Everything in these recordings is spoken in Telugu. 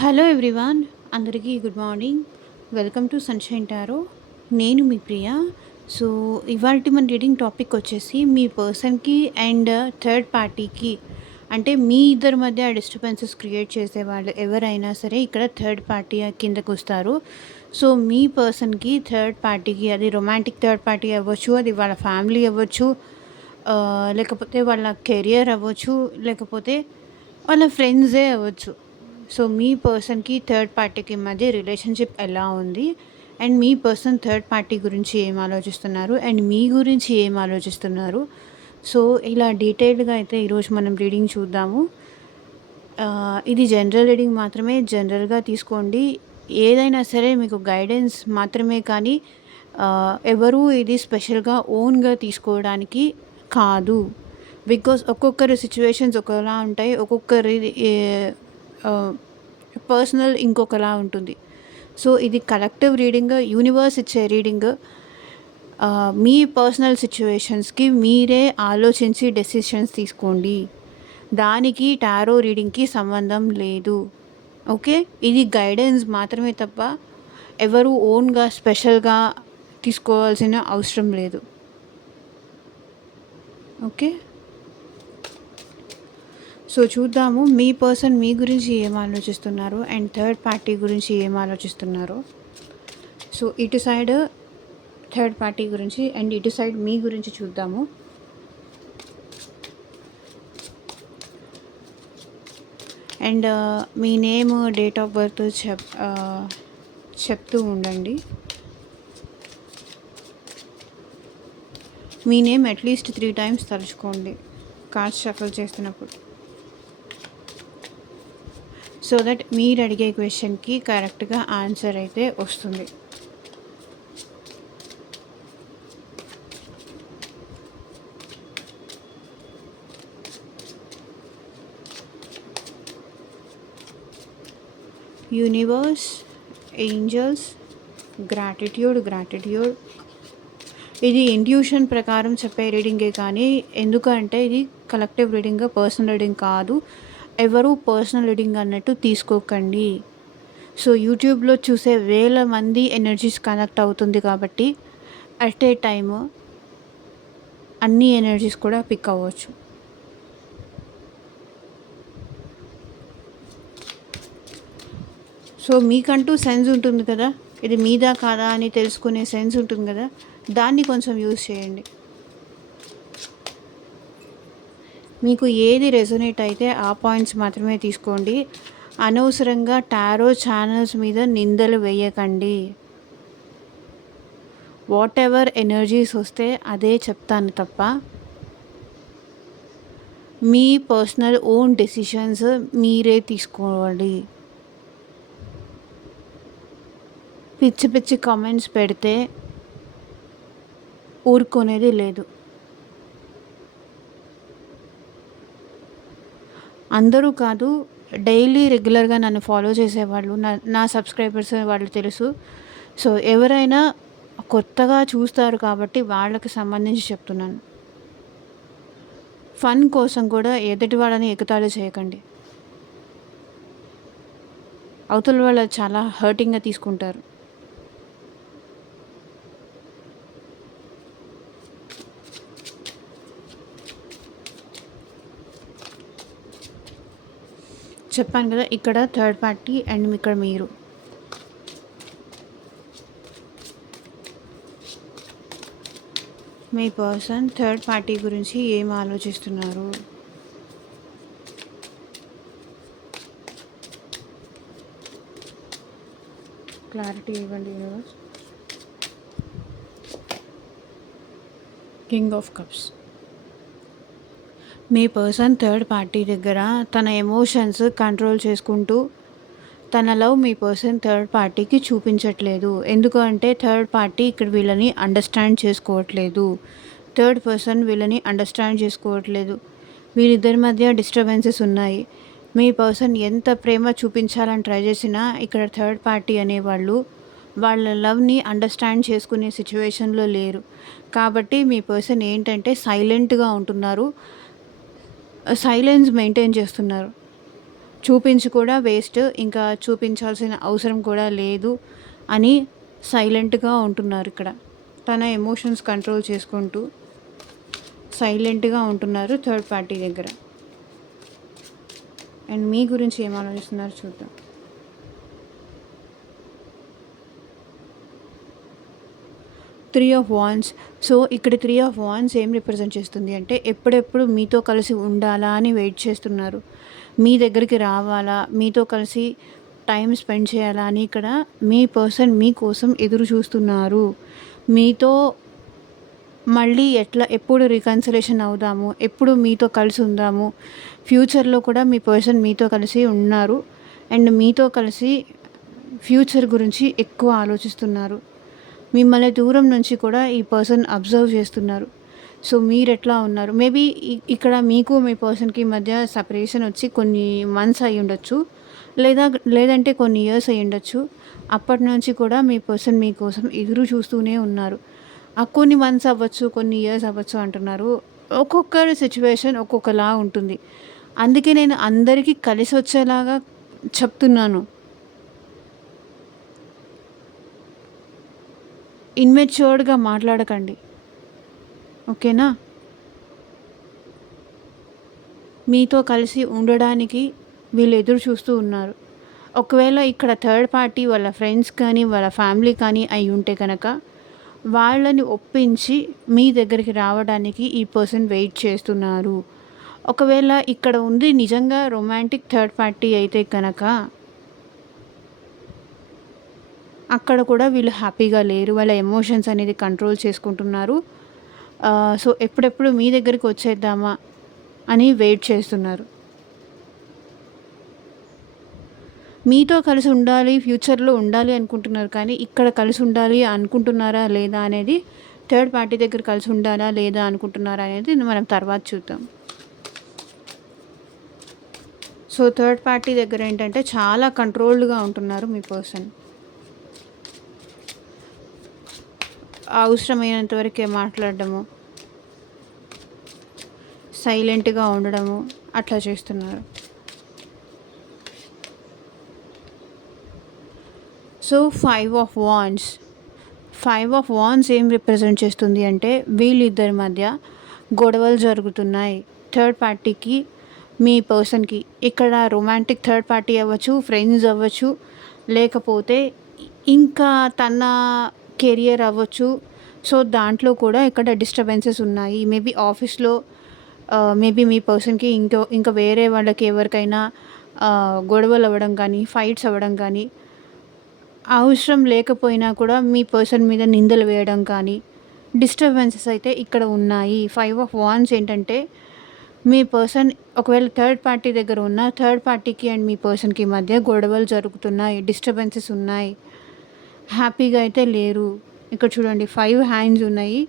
హలో ఎవ్రీవాన్, అందరికీ good morning. Welcome to sunshine tarot. నేను మీ ప్రియ. సో ఇవాల్టి మన రీడింగ్ టాపిక్ వచ్చేసి మీ పర్సన్కి అండ్ థర్డ్ పార్టీకి, అంటే మీ ఇద్దరి మధ్య డిస్టర్బెన్సెస్ క్రియేట్ చేసే వాళ్ళు ఎవరైనా సరే ఇక్కడ థర్డ్ పార్టీ కిందకు వస్తారు. సో మీ పర్సన్కి థర్డ్ పార్టీకి, అది రొమాంటిక్ థర్డ్ పార్టీ అవ్వచ్చు, అది వాళ్ళ ఫ్యామిలీ అవ్వచ్చు, లేకపోతే వాళ్ళ కెరియర్ అవ్వచ్చు, లేకపోతే వాళ్ళ ఫ్రెండ్సే అవ్వచ్చు. సో మీ పర్సన్కి థర్డ్ పార్టీకి మధ్య రిలేషన్షిప్ ఎలా ఉంది, and me person third party గురించి ఏం ఆలోచిస్తున్నారు, అండ్ మీ గురించి ఏం ఆలోచిస్తున్నారు. సో ఇలా డీటెయిల్డ్గా అయితే ఈరోజు మనం రీడింగ్ చూద్దాము. ఇది జనరల్ రీడింగ్ మాత్రమే, జనరల్గా తీసుకోండి. ఏదైనా సరే మీకు గైడెన్స్ మాత్రమే, కానీ ఎవరు ఇది స్పెషల్గా ఓన్గా తీసుకోవడానికి కాదు. బికాస్ ఒక్కొక్కరి సిచ్యువేషన్స్ ఒకలా ఉంటాయి, ఒక్కొక్కరి పర్సనల్ ఇంకొకలా ఉంటుంది. సో ఇది కలెక్టివ్ రీడింగ్, యూనివర్స్ ఇచ్చే రీడింగ్. మీ పర్సనల్ సిచ్యువేషన్స్కి మీరే ఆలోచించి డెసిషన్స్ తీసుకోండి. దానికి టారో రీడింగ్కి సంబంధం లేదు. ఓకే, ఇది గైడెన్స్ మాత్రమే తప్ప ఎవరు ఓన్గా స్పెషల్గా తీసుకోవాల్సిన అవసరం లేదు. ఓకే, సో చూద్దాము మీ పర్సన్ మీ గురించి ఏం ఆలోచిస్తున్నారు అండ్ థర్డ్ పార్టీ గురించి ఏం ఆలోచిస్తున్నారు. సో ఇటు సైడ్ థర్డ్ పార్టీ గురించి అండ్ ఇటు సైడ్ మీ గురించి చూద్దాము. అండ్ మీ నేమ్, డేట్ ఆఫ్ బర్త్ చెప్తూ ఉండండి. మీ నేమ్ అట్లీస్ట్ 3 times తలుచుకోండి కార్డ్స్ షఫల్ చేస్తున్నప్పుడు, సో దట్ మీరు అడిగే క్వశ్చన్కి కరెక్ట్గా ఆన్సర్ అయితే వస్తుంది. Universe, angels, gratitude. ఇది ఇంట్యూషన్ ప్రకారం చెప్పే రీడింగే, కానీ ఎందుకంటే ఇది కలెక్టివ్ రీడింగ్, పర్సనల్ రీడింగ్ కాదు. ఎవరు పర్సనల్ రీడింగ్ అన్నట్టు తీసుకోకండి. సో యూట్యూబ్లో చూసే వేల మంది ఎనర్జీస్ కనెక్ట్ అవుతుంది కాబట్టి అట్ ఏ టైమ్ అన్ని ఎనర్జీస్ కూడా పిక్ అవ్వచ్చు. సో మీకంటూ సెన్స్ ఉంటుంది కదా, ఇది మీదా కాదా అని తెలుసుకునే సెన్స్ ఉంటుంది కదా, దాన్ని కొంచెం యూజ్ చేయండి. మీకు ఏది రెజొనేట్ అయితే ఆ పాయింట్స్ మాత్రమే తీసుకోండి. అనవసరంగా టారో ఛానల్స్ మీద నిందలు వేయకండి. వాట్ ఎవర్ ఎనర్జీస్ వస్తే అదే చెప్తాను తప్ప మీ పర్సనల్ ఓన్ డెసిషన్స్ మీరే తీసుకోవాలి. పిచ్చి పిచ్చి కామెంట్స్ పెడితే ఊరుకునేది లేదు. అందరూ కాదు, డైలీ రెగ్యులర్గా నన్ను ఫాలో చేసేవాళ్ళు, నా సబ్స్క్రైబర్స్ వాళ్ళు తెలుసు. సో ఎవరైనా కొత్తగా చూస్తారు కాబట్టి వాళ్ళకి సంబంధించి చెప్తున్నాను. ఫన్ కోసం కూడా ఎదుటి వాళ్ళని ఎగతాళి చేయకండి. అవతల వాళ్ళు చాలా హర్టింగ్గా తీసుకుంటారు. చెప్పాను కదా, ఇక్కడ థర్డ్ పార్టీ అండ్ ఇక్కడ మీరు. మీ పర్సన్ థర్డ్ పార్టీ గురించి ఏం ఆలోచిస్తున్నారు. క్లారిటీ ఇవ్వండి universe. King of cups. Me person third party దగ్గర తన ఎమోషన్స్ కంట్రోల్ చేసుకుంటూ తన లవ్ మీ పర్సన్ థర్డ్ పార్టీకి చూపించట్లేదు. ఎందుకంటే థర్డ్ పార్టీ ఇక్కడ వీళ్ళని అండర్స్టాండ్ చేసుకోవట్లేదు. థర్డ్ పర్సన్ వీళ్ళని అండర్స్టాండ్ చేసుకోవట్లేదు. వీళ్ళిద్దరి మధ్య డిస్టర్బెన్సెస్ ఉన్నాయి. మీ పర్సన్ ఎంత ప్రేమ చూపించాలని ట్రై చేసినా ఇక్కడ థర్డ్ పార్టీ అనేవాళ్ళు వాళ్ళ లవ్ని అండర్స్టాండ్ చేసుకునే సిచ్యువేషన్లో లేరు. కాబట్టి మీ పర్సన్ ఏంటంటే సైలెంట్గా ఉంటున్నారు, సైలెన్స్ మెయింటైన్ చేస్తున్నారు. చూపించి కూడా వేస్ట్, ఇంకా చూపించాల్సిన అవసరం కూడా లేదు అని సైలెంట్గా ఉంటున్నారు ఇక్కడ. తన ఎమోషన్స్ కంట్రోల్ చేసుకుంటూ సైలెంట్గా ఉంటున్నారు థర్డ్ పార్టీ దగ్గర. అండ్ మీ గురించి ఏం ఆలోచిస్తున్నారు చూద్దాం. Three of wands. సో ఇక్కడ త్రీ ఆఫ్ వాండ్స్ ఏం రిప్రజెంట్ చేస్తుంది అంటే ఎప్పుడెప్పుడు మీతో కలిసి ఉండాలా అని వెయిట్ చేస్తున్నారు, మీ దగ్గరికి రావాలా, మీతో కలిసి టైం స్పెండ్ చేయాలా అని ఇక్కడ మీ పర్సన్ మీకోసం ఎదురు చూస్తున్నారు. మీతో మళ్ళీ ఎప్పుడు రికన్సిలేషన్ అవుదాము, ఎప్పుడు మీతో కలిసి ఉందాము, ఫ్యూచర్లో కూడా మీ పర్సన్ మీతో కలిసి ఉన్నారు అండ్ మీతో కలిసి ఫ్యూచర్ గురించి ఎక్కువ ఆలోచిస్తున్నారు. మిమ్మల్ని దూరం నుంచి కూడా ఈ పర్సన్ అబ్జర్వ్ చేస్తున్నారు. సో మీరు ఎట్లా ఉన్నారు, మేబీ ఇక్కడ మీకు మీ పర్సన్కి మధ్య సపరేషన్ వచ్చి కొన్ని మంత్స్ అయి ఉండొచ్చు, లేదంటే కొన్ని ఇయర్స్ అయి ఉండొచ్చు. అప్పటి నుంచి కూడా మీ పర్సన్ మీకోసం ఎదురు చూస్తూనే ఉన్నారు. కొన్ని మంత్స్ అవ్వచ్చు, కొన్ని ఇయర్స్ అవ్వచ్చు అంటున్నారు. ఒక్కొక్కరి సిచ్యువేషన్ ఒక్కొక్కలా ఉంటుంది. అందుకే నేను అందరికీ కలిసి వచ్చేలాగా చెప్తున్నాను. ఇన్మెచ్యూర్డ్గా మాట్లాడకండి, ఓకేనా? మీతో కలిసి ఉండడానికి వీళ్ళు ఎదురు చూస్తూ ఉన్నారు. ఒకవేళ ఇక్కడ థర్డ్ పార్టీ వాళ్ళ ఫ్రెండ్స్ కానీ వాళ్ళ ఫ్యామిలీ కానీ అయి ఉంటే కనుక వాళ్ళని ఒప్పించి మీ దగ్గరికి రావడానికి ఈ పర్సన్ వెయిట్ చేస్తున్నారు. ఒకవేళ ఇక్కడ ఉంది నిజంగా రొమాంటిక్ థర్డ్ పార్టీ అయితే కనుక అక్కడ కూడా వీళ్ళు హ్యాపీగా లేరు, వాళ్ళ ఎమోషన్స్ అనేది కంట్రోల్ చేసుకుంటున్నారు. సో ఎప్పుడెప్పుడు మీ దగ్గరికి వచ్చేద్దామా అని వెయిట్ చేస్తున్నారు. మీతో కలిసి ఉండాలి, ఫ్యూచర్లో ఉండాలి అనుకుంటున్నారు, కానీ ఇక్కడ కలిసి ఉండాలి అనుకుంటున్నారా లేదా అనేది, థర్డ్ పార్టీ దగ్గర కలిసి ఉండాలా లేదా అనుకుంటున్నారా అనేది మనం తర్వాత చూద్దాం. సో థర్డ్ పార్టీ దగ్గర ఏంటంటే చాలా కంట్రోల్డ్గా ఉంటున్నారు మీ పర్సన్. అవసరమైనంత వరకే మాట్లాడడము, సైలెంట్గా ఉండడము అట్లా చేస్తున్నారు. సో ఫైవ్ ఆఫ్ వాండ్స్ ఏం రిప్రజెంట్ చేస్తుంది అంటే వీళ్ళిద్దరి మధ్య గొడవలు జరుగుతున్నాయి. థర్డ్ పార్టీకి మీ పర్సన్కి, ఇక్కడ రొమాంటిక్ థర్డ్ పార్టీ అవ్వచ్చు, ఫ్రెండ్స్ అవ్వచ్చు, లేకపోతే ఇంకా తన కెరియర్ అవ్వచ్చు. సో దాంట్లో కూడా ఇక్కడ డిస్టర్బెన్సెస్ ఉన్నాయి. మేబీ ఆఫీస్లో మేబీ మీ పర్సన్కి ఇంకా వేరే వాళ్ళకి ఎవరికైనా గొడవలు అవ్వడం కానీ, ఫైట్స్ అవ్వడం కానీ, అవసరం లేకపోయినా కూడా మీ పర్సన్ మీద నిందలు వేయడం కానీ, డిస్టర్బెన్సెస్ అయితే ఇక్కడ ఉన్నాయి. ఫైవ్ ఆఫ్ వాండ్స్ ఏంటంటే మీ పర్సన్ ఒకవేళ థర్డ్ పార్టీ దగ్గర ఉన్న థర్డ్ పార్టీకి అండ్ మీ పర్సన్కి మధ్య గొడవలు జరుగుతున్నాయి, డిస్టర్బెన్సెస్ ఉన్నాయి, హ్యాపీగా అయితే లేరు. ఇక్కడ చూడండి 5 హ్యాండ్స్ ఉన్నాయి.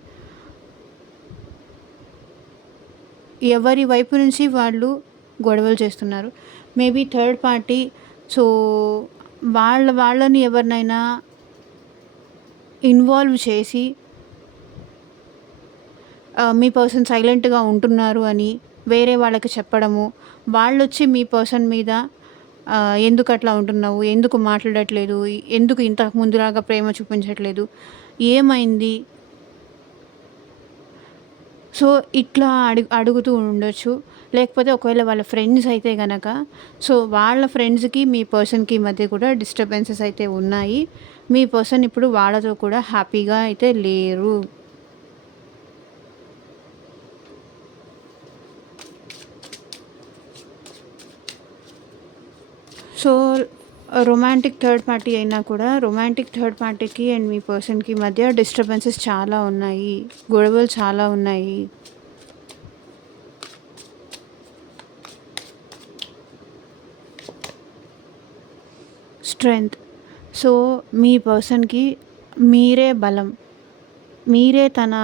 ఎవరి వైపు నుంచి వాళ్ళు గొడవలు చేస్తున్నారు. మేబీ థర్డ్ పార్టీ సో వాళ్ళని ఎవరినైనా ఇన్వాల్వ్ చేసి మీ పర్సన్ సైలెంట్గా ఉంటున్నారు అని వేరే వాళ్ళకి చెప్పడము, వాళ్ళు వచ్చి మీ పర్సన్ మీద ఎందుకు అట్లా ఉంటున్నావు, ఎందుకు మాట్లాడట్లేదు, ఎందుకు ఇంతకు ముందులాగా ప్రేమ చూపించట్లేదు, ఏమైంది, సో ఇట్లా అడుగుతూ ఉండొచ్చు. లేకపోతే ఒకవేళ వాళ్ళ ఫ్రెండ్స్ అయితే కనుక సో వాళ్ళ ఫ్రెండ్స్కి మీ పర్సన్కి మధ్య కూడా డిస్టర్బెన్సెస్ అయితే ఉన్నాయి. మీ పర్సన్ ఇప్పుడు వాళ్ళతో కూడా హ్యాపీగా అయితే లేరు. సో రొమాంటిక్ థర్డ్ పార్టీ అయినా కూడా రొమాంటిక్ థర్డ్ పార్టీకి అండ్ మీ పర్సన్కి మధ్య డిస్టర్బెన్సెస్ చాలా ఉన్నాయి, గొడవలు చాలా ఉన్నాయి. స్ట్రెంగ్త్. సో మీ పర్సన్కి మీరే బలం, మీరే తన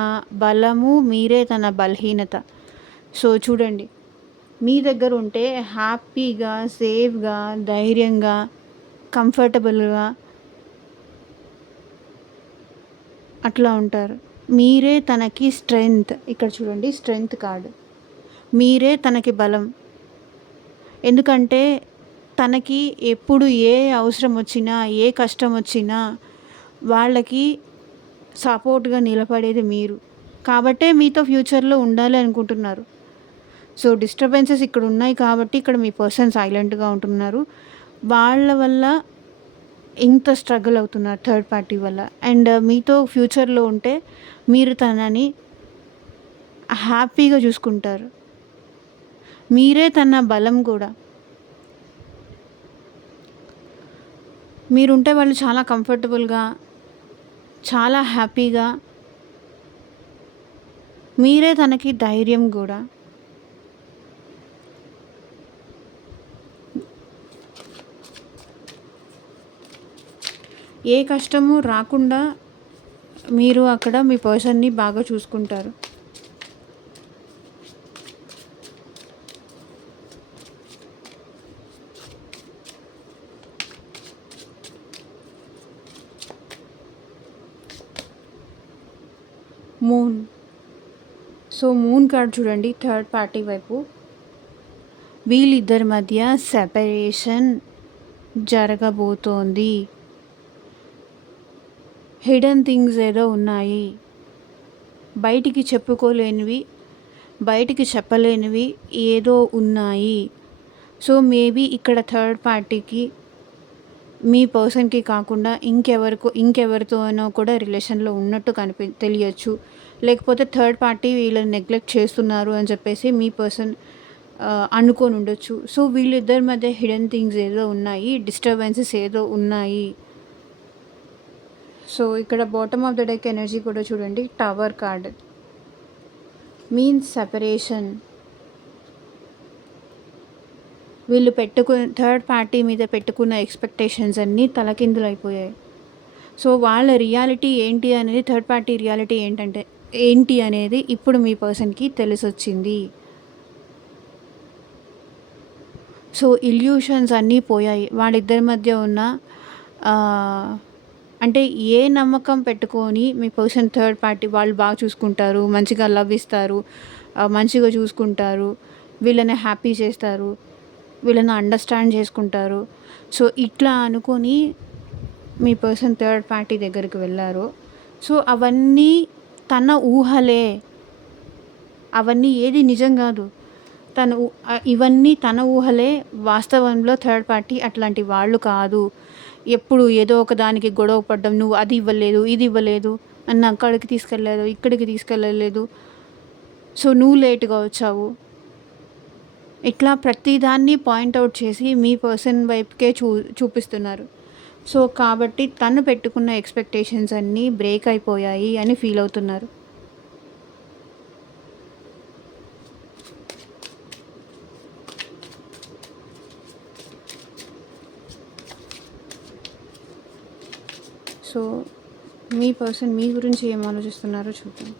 బలము, మీరే తన బలహీనత. సో చూడండి, మీ దగ్గర ఉంటే హ్యాపీగా, సేఫ్గా, ధైర్యంగా, కంఫర్టబుల్గా అట్లా ఉంటారు. మీరే తనకి స్ట్రెంగ్త్. ఇక్కడ చూడండి స్ట్రెంగ్త్ కార్డు, మీరే తనకి బలం. ఎందుకంటే తనకి ఎప్పుడు ఏ అవసరం వచ్చినా, ఏ కష్టం వచ్చినా వాళ్ళకి సపోర్ట్‌గా నిలబడేది మీరు. కాబట్టే మీతో ఫ్యూచర్‌లో ఉండాలి అనుకుంటున్నారు. సో, డిస్టర్బెన్సెస్ ఇక్కడున్నాయి కాబట్టి ఇక్కడ మీ పర్సన్ సైలెంట్‌గా ఉంటున్నారు. వాళ్ళ వల్ల ఇంత స్ట్రగుల్ అవుతున్నారు థర్డ్ పార్టీ వల్ల. అండ్ మీతో ఫ్యూచర్‌లో ఉంటే మీరు తనని హ్యాపీగా చూసుకుంటారు. మీరే తన బలం గూడా. మీరుంటే వాళ్ళు చాలా కంఫర్టబుల్‌గా, చాలా హ్యాపీగా, మీరే తనకి ధైర్యం గూడా. ఏ కష్టము రాకుండా మీరు అక్కడ మీ పర్సన్‌ని బాగా చూసుకుంటారు. మూన్. సో, మూన్ కార్డ్ చూడండి థర్డ్ పార్టీ వైపు. వీళ్ళిద్దరి మధ్య సెపరేషన్ జరగబోతోంది. హిడెన్ థింగ్స్ ఏదో ఉన్నాయి. బయటికి చెప్పుకోలేనివి, బయటికి చెప్పలేనివి ఏదో ఉన్నాయి. సో, మేబీ ఇక్కడ థర్డ్ పార్టీకి మీ పర్సన్‌కి కాకుండా ఇంకెవరితోనో కూడా రిలేషన్‌లో ఉన్నట్టు తెలియచ్చు. లేకపోతే థర్డ్ పార్టీ వీళ్ళని నెగ్లెక్ట్ చేస్తున్నారు అని చెప్పేసి మీ పర్సన్ అనుకోని ఉండొచ్చు. సో, వీళ్ళిద్దరి మధ్య హిడెన్ థింగ్స్ ఏదో ఉన్నాయి. డిస్టర్బెన్సెస్ ఏదో ఉన్నాయి. సో, ఇక్కడ bottom of the deck energy కూడా చూడండి. Tower card means separation. వీళ్ళు థర్డ్ పార్టీ మీద పెట్టుకున్న ఎక్స్‌పెక్టేషన్స్ అన్నీ తలకిందులైపోయాయి. సో, వాళ్ళ రియాలిటీ ఏంటి అనేది, థర్డ్ పార్టీ రియాలిటీ ఏంటి అనేది ఇప్పుడు మీ పర్సన్‌కి తెలిసొచ్చింది. సో, ఇల్యూషన్స్ అన్నీ పోయాయి. వాళ్ళిద్దరి మధ్య ఉన్న అంటే ఏ నమ్మకం పెట్టుకొని మీ పర్సన్ థర్డ్ పార్టీ వాళ్ళు బాగా చూసుకుంటారు, మంచిగా లవ్ ఇస్తారు, మంచిగా చూసుకుంటారు, వీళ్ళని హ్యాపీ చేస్తారు, వీళ్ళని అండర్స్టాండ్ చేసుకుంటారు. సో, ఇట్లా అనుకొని మీ పర్సన్ థర్డ్ పార్టీ దగ్గరికి వెళ్ళారు. సో, అవన్నీ తన ఊహలే. అవన్నీ ఏది నిజం కాదు. ఇవన్నీ తన ఊహలే. వాస్తవంలో థర్డ్ పార్టీ అట్లాంటి వాళ్ళు కాదు. ఎప్పుడు ఏదో ఒక దానికి గొడవ పడ్డం, నువ్వు అది ఇవ్వలేదు, ఇది ఇవ్వలేదు, నన్ను అక్కడికి తీసుకెళ్ళలేదు, ఇక్కడికి తీసుకెళ్ళలేదు, సో నువ్వు లేట్‌గా వచ్చావు. ఇట్లా ప్రతిదాన్ని పాయింట్అవుట్ చేసి మీ పర్సన్ వైపుకే చూపిస్తున్నారు. సో, కాబట్టి తను పెట్టుకున్న ఎక్స్‌పెక్టేషన్స్ అన్నీ బ్రేక్ అయిపోయాయి అని ఫీల్ అవుతున్నారు. సో, మీ పర్సన్ మీ గురించి ఏం ఆలోచిస్తున్నారో చూద్దాం.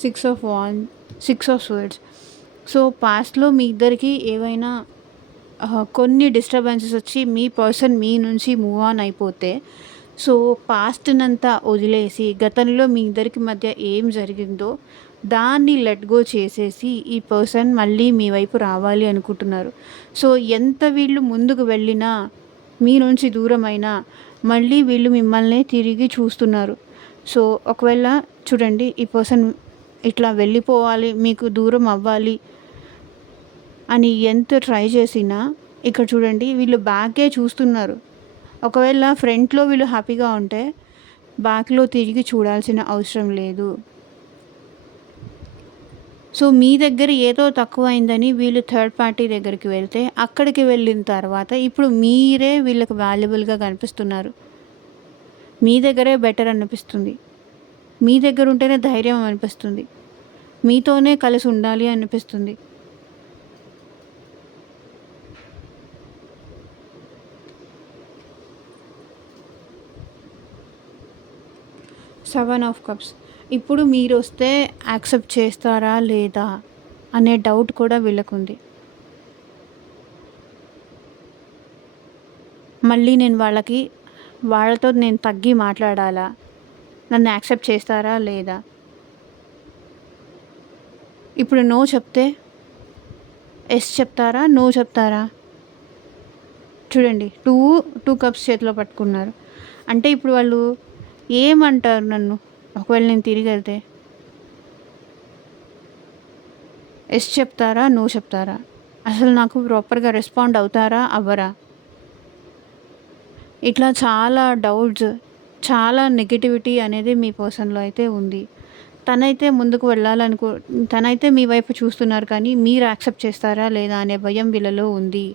Six of swords. సో, పాస్ట్‌లో మీ ఇద్దరికి ఏవైనా కొన్ని డిస్టర్బెన్సెస్ వచ్చి మీ పర్సన్ మీ నుంచి మూవ్ ఆన్ అయిపోతే, సో పాస్ట్‌నంతా వదిలేసి గతంలో మీ ఇద్దరికి మధ్య ఏం జరిగిందో దాన్ని లెట్ గో చేసేసి ఈ పర్సన్ మళ్ళీ మీ వైపు రావాలి అనుకుంటున్నారు. సో, ఎంత వీళ్ళు ముందుకు వెళ్ళినా, మీ నుంచి దూరమైనా మళ్ళీ వీళ్ళు మిమ్మల్నే తిరిగి చూస్తున్నారు. సో, ఒకవేళ చూడండి, ఈ పర్సన్ ఇట్లా వెళ్ళిపోవాలి, మీకు దూరం అవ్వాలి అని ఎంత ట్రై చేసినా ఇక్కడ చూడండి వీళ్ళు బ్యాకే చూస్తున్నారు. ఒకవేళ ఫ్రంట్‌లో వీళ్ళు హ్యాపీగా ఉంటే బ్యాక్‌లో తిరిగి చూడాల్సిన అవసరం లేదు. సో, మీ దగ్గర ఏదో తక్కువైందని వీళ్ళు థర్డ్ పార్టీ దగ్గరికి వెళ్తే, అక్కడికి వెళ్ళిన తర్వాత ఇప్పుడు మీరే వీళ్ళకి వాల్యుబుల్‌గా కనిపిస్తున్నారు. మీ దగ్గరే బెటర్ అనిపిస్తుంది. మీ దగ్గర ఉంటేనే ధైర్యం అనిపిస్తుంది. మీతోనే కలిసి ఉండాలి అనిపిస్తుంది. Seven of cups. ఇప్పుడు మీరు వస్తే యాక్సెప్ట్ చేస్తారా లేదా అనే డౌట్ కూడా వీళ్ళకుంది. మళ్ళీ నేను వాళ్ళతో నేను తగ్గి మాట్లాడాలా? నన్ను యాక్సెప్ట్ చేస్తారా లేదా? ఇప్పుడు నో చెప్తే ఎస్ చెప్తారా? నో చెప్తారా? చూడండి, టూ కప్స్ చేతిలో పట్టుకున్నారు. అంటే ఇప్పుడు వాళ్ళు ఏమంటారు నన్ను ఒకవేళ నేను తిరిగి వెళ్తే? ఎస్ చెప్తారా? నో చెప్తారా? అసలు నాకు ప్రాపర్గా రెస్పాండ్ అవుతారా? అవ్వరా? ఇట్లా చాలా డౌట్స్, చాలా నెగటివిటీ అనేది మీ పర్సన్లో అయితే ఉంది. తనైతే ముందుకు తనైతే మీ వైపు చూస్తున్నారు, కానీ మీరు యాక్సెప్ట్ చేస్తారా లేదా అనే భయం వీళ్ళలో ఉంది.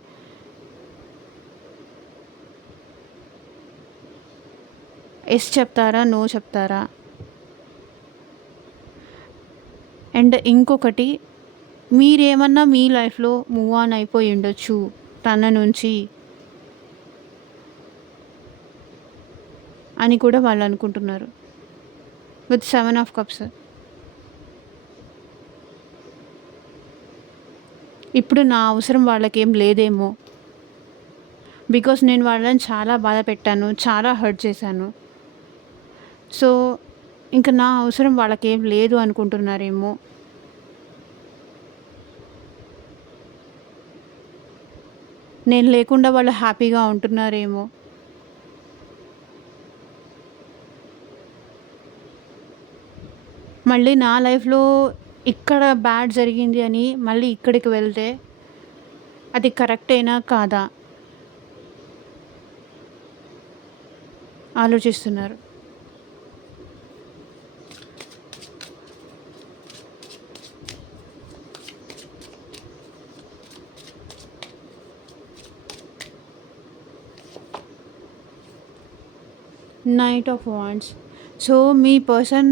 ఎస్ చెప్తారా? నో చెప్తారా? అండ్ ఇంకొకటి, మీరేమన్నా మీ లైఫ్లో మూవ్ ఆన్ అయిపోయి ఉండొచ్చు తన నుంచి అని కూడా వాళ్ళు అనుకుంటున్నారు విత్ 7 ఆఫ్ కప్స్. ఇప్పుడు నా అవసరం వాళ్ళకేం లేదేమో, బికాస్ నేను వాళ్ళని చాలా బాధ పెట్టాను, చాలా హర్ట్ చేశాను. సో ఇంకా నా అవసరం వాళ్ళకేం లేదు అనుకుంటున్నారేమో. నేను లేకుండా వాళ్ళు హ్యాపీగా ఉంటున్నారేమో. మళ్ళీ నా లైఫ్లో ఇక్కడ బ్యాడ్ జరిగింది అని మళ్ళీ ఇక్కడికి వెళ్తే అది కరెక్టేనా కాదా ఆలోచిస్తున్నారు. Knight of wands. సో మీ పర్సన్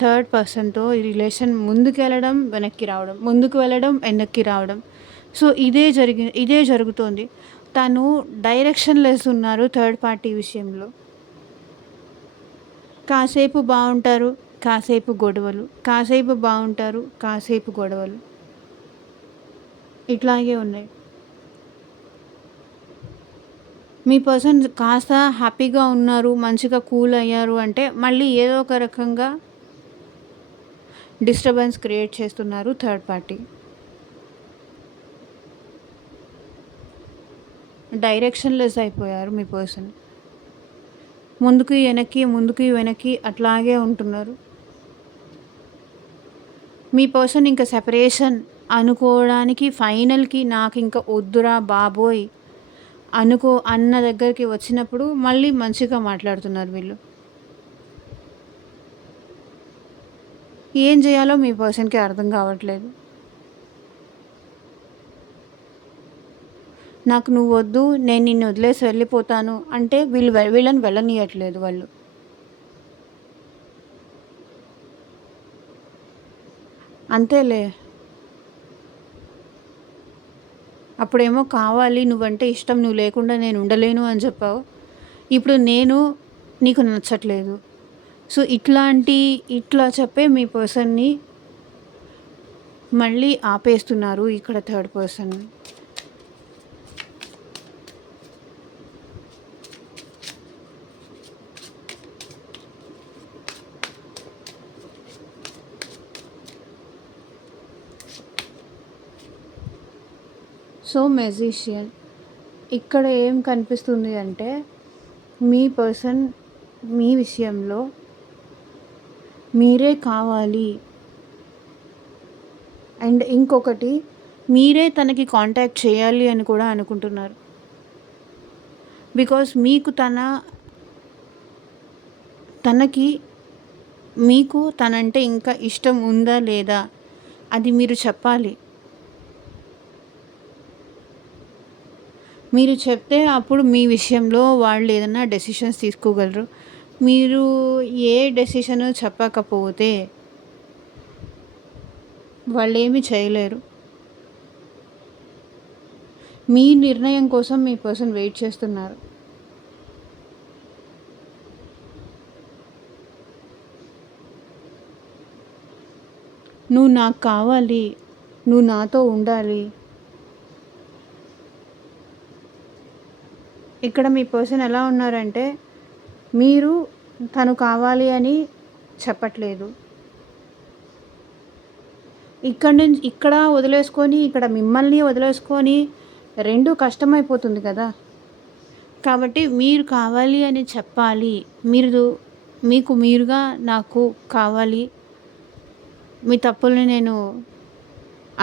థర్డ్ పర్సన్తో ఈ రిలేషన్ ముందుకు వెళ్ళడం, వెనక్కి రావడం, ముందుకు వెళ్ళడం, వెనక్కి రావడం. సో ఇదే జరుగుతోంది. తను డైరెక్షన్లెస్ ఉన్నారు థర్డ్ పార్టీ విషయంలో. కాసేపు బాగుంటారు, కాసేపు గొడవలు, కాసేపు బాగుంటారు, కాసేపు గొడవలు, ఇట్లాగే ఉన్నాయి. మీ పర్సన్ కాస్త హ్యాపీగా ఉన్నారు, మంచిగా కూల్ అయ్యారు అంటే మళ్ళీ ఏదో ఒక రకంగా డిస్టర్బెన్స్ క్రియేట్ చేస్తున్నారు థర్డ్ పార్టీ. డైరెక్షన్లెస్ అయిపోయారు మీ పర్సన్. ముందుకు వెనక్కి అట్లాగే ఉంటున్నారు. మీ పర్సన్ ఇంకా సెపరేషన్ అనుకోవడానికి ఫైనల్కి నాకు ఇంకా వద్దురా బాబోయ్ అన్న దగ్గరికి వచ్చినప్పుడు మళ్ళీ మంచిగా మాట్లాడుతున్నారు వీళ్ళు. ఏం చేయాలో మీ పర్సన్కి అర్థం కావట్లేదు. నాకు నువ్వు వద్దు, నేను నిన్ను వదిలేసి వెళ్ళిపోతాను అంటే వీళ్ళని వెళ్ళనీయట్లేదు వాళ్ళు. అంతేలే, అప్పుడేమో కావాలి, నువ్వంటే ఇష్టం, నువ్వు లేకుండా నేను ఉండలేను అని చెప్పావు. ఇప్పుడు నేను నీకు నచ్చట్లేదు. సో ఇట్లా చెప్పే మీ పర్సన్ని మళ్ళీ ఆపేస్తున్నారు ఇక్కడ థర్డ్ పర్సన్. సో మెజిషియన్ ఇక్కడ ఏం కనిపిస్తుంది అంటే మీ పర్సన్ మీ విషయంలో మీరే కావాలి, అండ్ ఇంకొకటి మీరే తనకి కాంటాక్ట్ చేయాలి అని కూడా అనుకుంటున్నారు. బికాస్ తనకి మీకు తనంటే ఇంకా ఇష్టం ఉందా లేదా అది మీరు చెప్పాలి. మీరు చెప్తే అప్పుడు మీ విషయంలో వాళ్ళు ఏదైనా డెసిషన్స్ తీసుకోగలరు. మీరు ఏ డెసిషన్ చెప్పకపోతే వాళ్ళు ఏమీ చేయలేరు. మీ నిర్ణయం కోసం మీ పర్సన్ వెయిట్ చేస్తున్నారు. నువ్వు నాకు కావాలి, నువ్వు నాతో ఉండాలి, ఇక్కడ మీ పర్సన్ ఎలా ఉన్నారంటే, మీరు తను కావాలి అని చెప్పట్లేదు. ఇక్కడ వదిలేసుకొని, ఇక్కడ మిమ్మల్ని వదిలేసుకొని 2 కష్టమైపోతుంది కదా! కాబట్టి మీరు కావాలి అని చెప్పాలి. మీకు మీరుగా నాకు కావాలి. మీ తప్పుల్ని నేను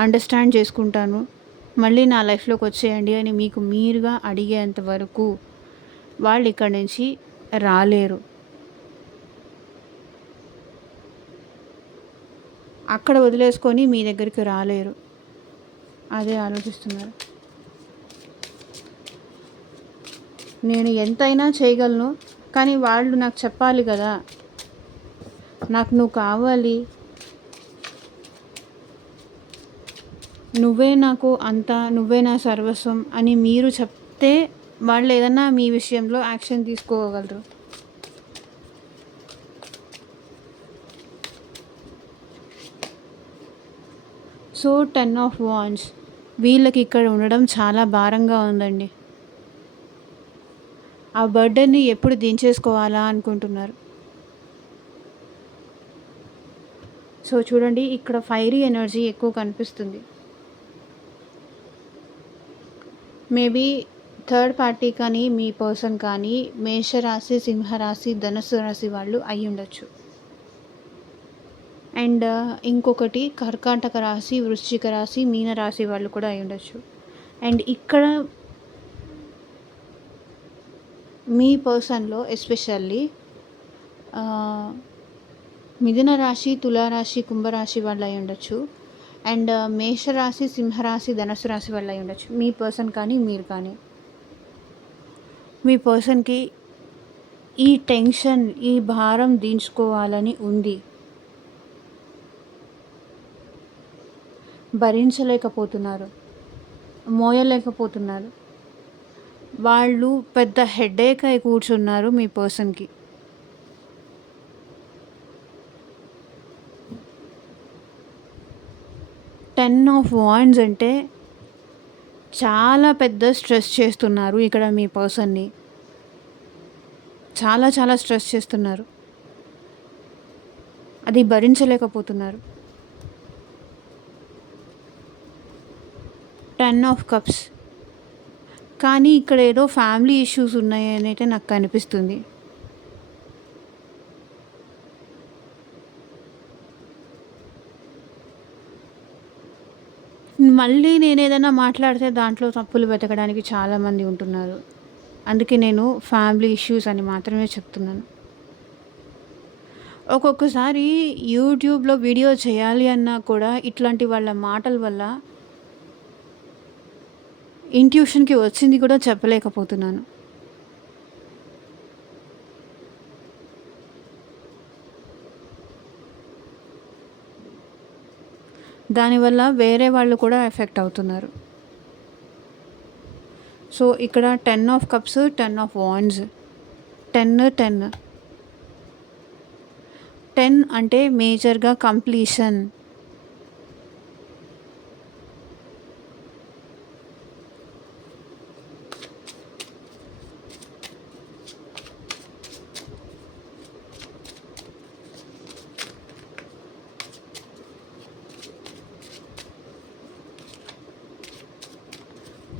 అండర్‌స్టాండ్ చేసుకుంటాను. మళ్ళీ నా లైఫ్‌లోకి వచ్చేయండి అని మీకు మీరుగా అడిగేంత వరకు వాళ్ళు ఇక్కడి నుంచి రాలేరు. అక్కడ వదిలేసుకొని మీ దగ్గరికి రాలేరు. అదే ఆలోచిస్తున్నారు. నేను ఎంతైనా చేయగలను, కానీ వాళ్ళు నాకు చెప్పాలి కదా! నాకు నువ్వు కావాలి. నువ్వే నాకు అంతా, నువ్వే నా సర్వస్వం అని మీరు చెప్తే వాళ్ళు ఏదన్నా మీ విషయంలో యాక్షన్ తీసుకోగలరు. సో 10 ఆఫ్ వాండ్స్ వీళ్ళకి ఇక్కడ ఉండడం చాలా భారంగా ఉందండి. ఆ బర్డెన్‌ని ఎప్పుడు దించేసుకోవాలా అనుకుంటున్నారు. సో చూడండి, ఇక్కడ ఫైరీ ఎనర్జీ ఎక్కువ కనిపిస్తుంది. మేబీ థర్డ్ పార్టీ కానీ, మీ పర్సన్ కానీ మేషరాశి, సింహరాశి, ధనుస్సు రాశి వాళ్ళు అయ్యుండొచ్చు. అండ్ ఇంకొకటి కర్కాటక రాశి, వృశ్చిక రాశి, మీన రాశి వాళ్ళు కూడా అయ్యుండొచ్చు. అండ్ ఇక్కడ మీ పర్సన్‌లో ఎస్పెషల్లీ మిథున రాశి, తులారాశి, కుంభరాశి వాళ్ళు అయ్యుండొచ్చు. అండ్ మేషరాశి, సింహరాశి, ధనుస్సు రాశి వాళ్ళు అయ్యుండొచ్చు. మీ పర్సన్ కానీ, మీరు కానీ. మీ పర్సన్‌కి ఈ టెన్షన్, ఈ భారం దించుకోవాలని ఉంది. భరించలేకపోతున్నారు. మోయలేకపోతున్నారు. వాళ్ళు పెద్ద హెడేక్ అయి కూర్చున్నారు మీ పర్సన్‌కి. టెన్ ఆఫ్ వాండ్స్ అంటే చాలా పెద్ద స్ట్రెస్ చేస్తున్నారు ఇక్కడ మీ పర్సన్‌ని. చాలా స్ట్రెస్ చేస్తున్నారు. అది భరించలేకపోతున్నారు. 10 ఆఫ్ కప్స్. కానీ ఇక్కడ ఏదో ఫ్యామిలీ ఇష్యూస్ ఉన్నాయని అయితే నాకు కనిపిస్తుంది. మళ్ళీ నేను ఏదైనా మాట్లాడితే దాంట్లో తప్పులు వెతకడానికి చాలామంది ఉంటున్నారు. అందుకే నేను ఫ్యామిలీ ఇష్యూస్ అని మాత్రమే చెప్తున్నాను. ఒక్కొక్కసారి యూట్యూబ్‌లో వీడియో చేయాలి అన్నా కూడా ఇట్లాంటి వాళ్ళ మాటల వల్ల ఇంట్యూషన్‌కి వచ్చింది కూడా చెప్పలేకపోతున్నాను. దానివల్ల వేరే వాళ్ళు కూడా ఎఫెక్ట్ అవుతున్నారు. సో ఇక్కడ 10 ఆఫ్ కప్స్, 10 ఆఫ్ వాండ్స్. 10 అంటే మేజర్‌గా కంప్లీషన్.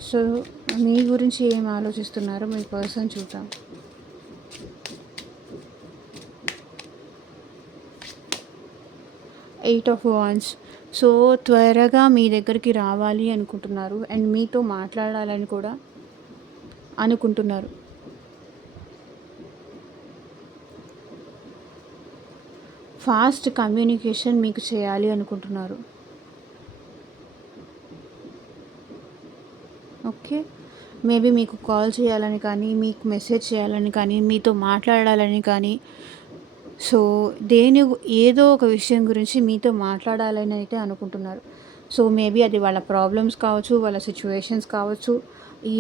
సో మీ గురించి ఏం ఆలోచిస్తున్నారో మీ పర్సన్ చూద్దాం. Eight of wands. సో త్వరగా మీ దగ్గరికి రావాలి అనుకుంటున్నారు అండ్ మీతో మాట్లాడాలని కూడా అనుకుంటున్నారు. ఫాస్ట్ కమ్యూనికేషన్ మీకు చేయాలి అనుకుంటున్నారు. ఓకే. మేబీ మీకు కాల్ చేయాలని కానీ, మీకు మెసేజ్ చేయాలని కానీ, మీతో మాట్లాడాలని కానీ, సో ఏదో ఒక విషయం గురించి మీతో మాట్లాడాలని అయితే అనుకుంటున్నారు. సో మేబీ అది వాళ్ళ ప్రాబ్లమ్స్ కావచ్చు, వాళ్ళ సిచ్యువేషన్స్ కావచ్చు,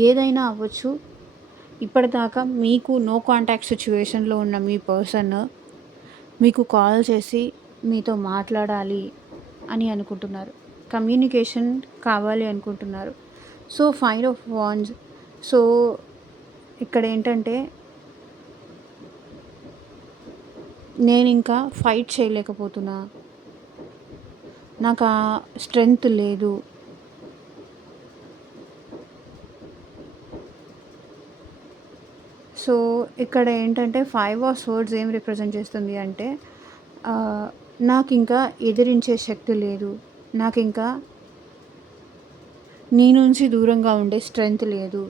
ఏదైనా అవ్వచ్చు. ఇప్పటిదాకా మీకు నో కాంటాక్ట్ సిచ్యువేషన్లో ఉన్న మీ పర్సన్ మీకు కాల్ చేసి మీతో మాట్లాడాలి అని అనుకుంటున్నారు. కమ్యూనికేషన్ కావాలి అనుకుంటున్నారు. So 5 of wands. సో ఇక్కడేంటంటే నేనింకా ఫైట్ చేయలేకపోతున్నా. నాకా స్ట్రెంత్ లేదు. సో, ఇక్కడ ఏంటంటే 5 ఆఫ్ స్వర్డ్స్ ఏం రిప్రజెంట్ చేస్తుంది అంటే ఆహ్, నాకింకా ఎదిరించే శక్తి లేదు. నాకింకా నీ నుంచి దూరంగా ఉండే స్ట్రెంత్ లేదు.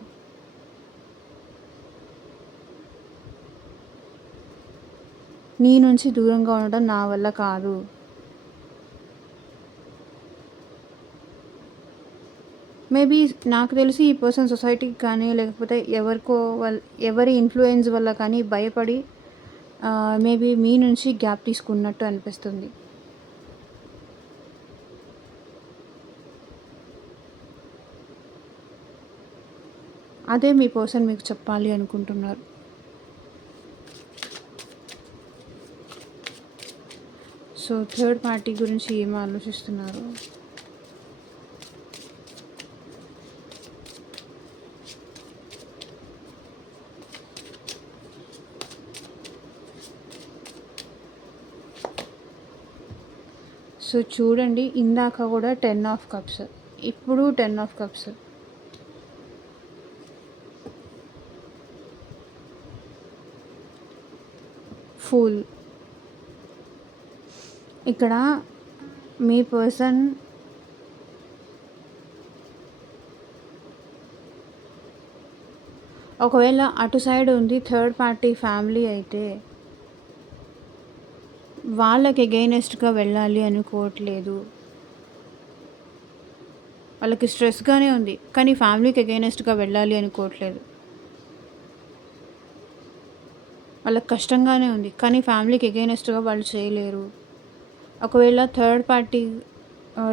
నీ నుంచి దూరంగా ఉండడం నా వల్ల కాదు. మేబీ నాకు తెలిసి ఈ పర్సన్ సొసైటీకి కానీ, లేకపోతే ఎవరి ఇన్‌ఫ్లూయెన్స్ వల్ల కానీ భయపడి మేబీ మీ నుంచి గ్యాప్ తీసుకున్నట్టు అనిపిస్తుంది. అదే మీ పర్సన్ మీకు చెప్పాలి అనుకుంటున్నారు. సో, థర్డ్ పార్టీ గురించి ఏం ఆలోచిస్తున్నారు? సో, చూడండి ఇందాక కూడా 10 ఆఫ్ కప్స్. ఇప్పుడు 10 ఆఫ్ కప్స్. ఫూల్. ఇక్కడ మీ పర్సన్ ఒకవేళ అటు సైడ్ ఉంది థర్డ్ పార్టీ ఫ్యామిలీ అయితే వాళ్ళకి ఎగైనెస్ట్‌గా వెళ్ళాలి అనుకోవట్లేదు. వాళ్ళకి స్ట్రెస్‌గానే ఉంది. కానీ ఫ్యామిలీకి ఎగైనెస్ట్‌గా వెళ్ళాలి అనుకోవట్లేదు. వాళ్ళకి కష్టంగానే ఉంది. కానీ ఫ్యామిలీకి ఎగైనెస్ట్‌గా వాళ్ళు చేయలేరు. ఒకవేళ third party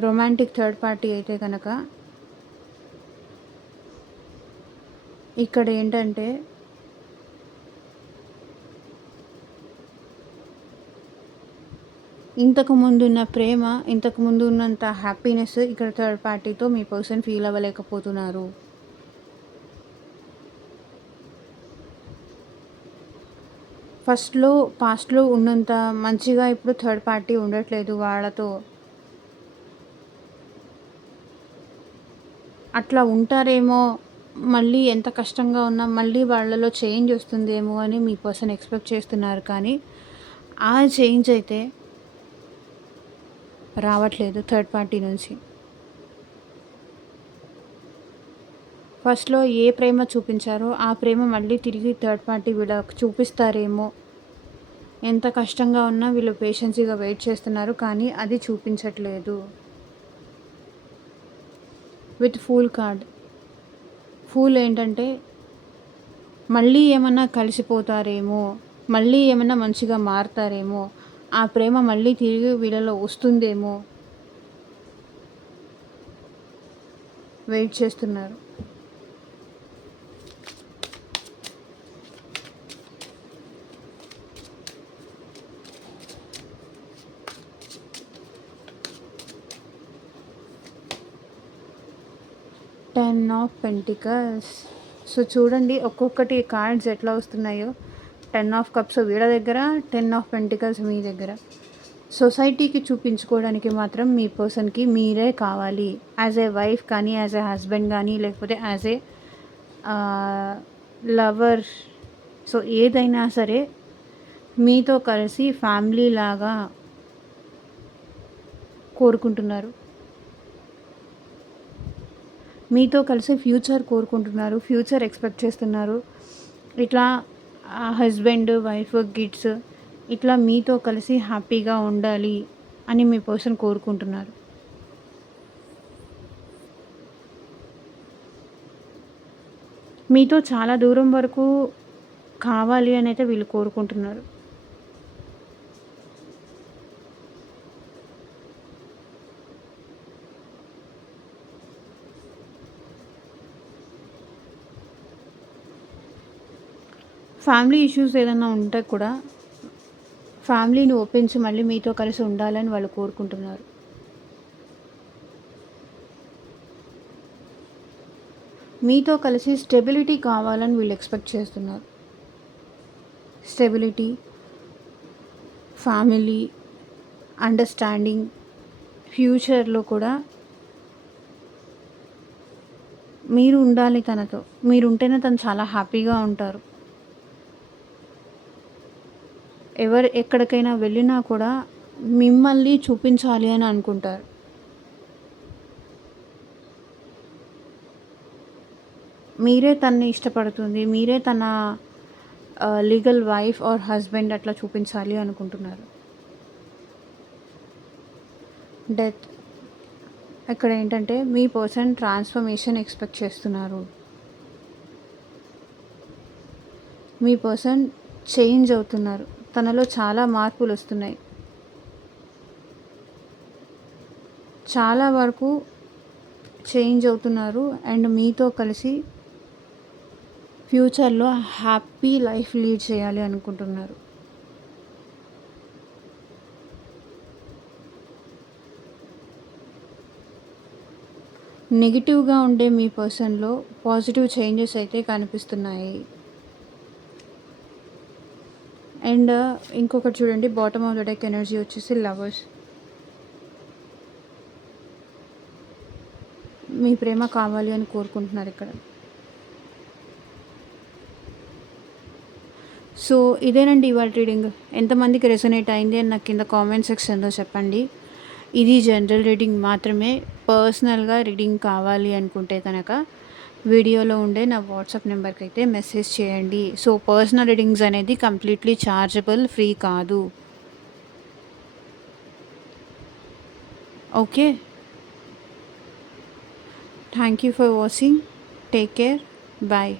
romantic third party అయితే కనుక ఇక్కడ ఏంటంటే ఇంతకు ముందున్న ప్రేమ, ఇంతకు ముందు ఉన్నంత హ్యాపీనెస్ ఇక్కడ థర్డ్ పార్టీతో మీ పర్సన్ ఫీల్ అవ్వలేకపోతున్నారు. పాస్ట్‌లో ఉన్నంత మంచిగా ఇప్పుడు థర్డ్ పార్టీ ఉండట్లేదు వాళ్ళతో. అట్లా ఉంటారేమో, మళ్ళీ ఎంత కష్టంగా ఉన్నా మళ్ళీ వాళ్ళలో చేంజ్ వస్తుందేమో అని మీ పర్సన్ ఎక్స్‌పెక్ట్ చేస్తున్నారు. కానీ ఆ చేంజ్ అయితే రావట్లేదు థర్డ్ పార్టీ నుంచి. ఫస్ట్‌లో ఏ ప్రేమ చూపించారో ఆ ప్రేమ మళ్ళీ తిరిగి థర్డ్ పార్టీ వీళ్ళకి చూపిస్తారేమో. ఎంత కష్టంగా ఉన్నా వీళ్ళు పేషెన్సీగా వెయిట్ చేస్తున్నారు. కానీ అది చూపించట్లేదు. With fool card. ఫూల్ ఏంటంటే మళ్ళీ ఏమన్నా కలిసిపోతారేమో, మళ్ళీ ఏమన్నా మంచిగా మారతారేమో, ఆ ప్రేమ మళ్ళీ తిరిగి వీళ్ళలో వస్తుందేమో వెయిట్ చేస్తున్నారు. Ten of pentacles. సో, చూడండి ఒక్కొక్కటి కార్డ్స్ ఎట్లా వస్తున్నాయో. 10 ఆఫ్ కప్స్ వీళ్ళ దగ్గర, 10 ఆఫ్ పెంటికల్స్ మీ దగ్గర. సొసైటీకి చూపించుకోవడానికి మాత్రం మీ పర్సన్‌కి మీరే కావాలి. యాజ్ ఏ వైఫ్ కానీ, యాజ్ ఏ హస్బెండ్ కానీ, లేకపోతే యాజ్ ఏ లవర్. సో, ఏదైనా సరే మీతో కలిసి ఫ్యామిలీ లాగా కోరుకుంటున్నారు. మీతో కలిసి ఫ్యూచర్ కోరుకుంటున్నారు. ఫ్యూచర్ ఎక్స్పెక్ట్ చేస్తున్నారు. ఇట్లా హస్బెండ్, వైఫ్, కిడ్స్ ఇట్లా మీతో కలిసి హ్యాపీగా ఉండాలి అని మీ పర్సన్ కోరుకుంటున్నారు. మీతో చాలా దూరం వరకు కావాలి అని అయితే వీళ్ళు కోరుకుంటున్నారు. ఫ్యామిలీ ఇష్యూస్ ఏదైనా ఉంటే కూడా ఫ్యామిలీని ఒప్పించి మళ్ళీ మీతో కలిసి ఉండాలని వాళ్ళు కోరుకుంటున్నారు. మీతో కలిసి స్టెబిలిటీ కావాలని వీళ్ళు ఎక్స్పెక్ట్ చేస్తున్నారు. స్టెబిలిటీ, ఫ్యామిలీ, అండర్స్టాండింగ్, ఫ్యూచర్లో కూడా మీరు ఉండాలి తనతో. మీరుంటేనే తను చాలా హ్యాపీగా ఉంటారు. ఎవరు ఎక్కడికైనా వెళ్ళినా కూడా మిమ్మల్ని చూపించాలి అని అనుకుంటారు. మీరే తనని ఇష్టపడుతుంది. మీరే తన లీగల్ వైఫ్ ఆర్ హస్బెండ్ అట్లా చూపించాలి అనుకుంటున్నారు. డెత్ ఇక్కడ ఏంటంటే మీ పర్సన్ ట్రాన్స్ఫర్మేషన్ ఎక్స్పెక్ట్ చేస్తున్నారు. మీ పర్సన్ చేంజ్ అవుతున్నారు. తనలో చాలా మార్పులు వస్తున్నాయి. చాలా వరకు చేంజ్ అవుతున్నారు అండ్ మీతో కలిసి ఫ్యూచర్లో హ్యాపీ లైఫ్ లీడ్ చేయాలి అనుకుంటున్నారు. నెగిటివ్గా ఉండే మీ పర్సన్లో పాజిటివ్ చేంజెస్ అయితే కనిపిస్తున్నాయి. అండ్ ఇంకొకటి చూడండి, bottom of the deck energy వచ్చేసి లవర్స్. మీ ప్రేమ కావాలి అని కోరుకుంటున్నారు ఇక్కడ. సో ఇదేనండి ఇవాళ రీడింగ్. ఎంతమందికి రెసొనేట్ అయింది అని నాకు కింద కామెంట్ సెక్షన్లో చెప్పండి. ఇది జనరల్ రీడింగ్ మాత్రమే. పర్సనల్గా రీడింగ్ కావాలి అనుకుంటే కనుక వీడియోలో ఉండే నా వాట్సాప్ నెంబర్కి అయితే మెసేజ్ చేయండి. సో పర్సనల్ రీడింగ్స్ అనేది కంప్లీట్లీ ఛార్జబుల్, ఫ్రీ కాదు. Okay, thank you for watching. Take care. Bye.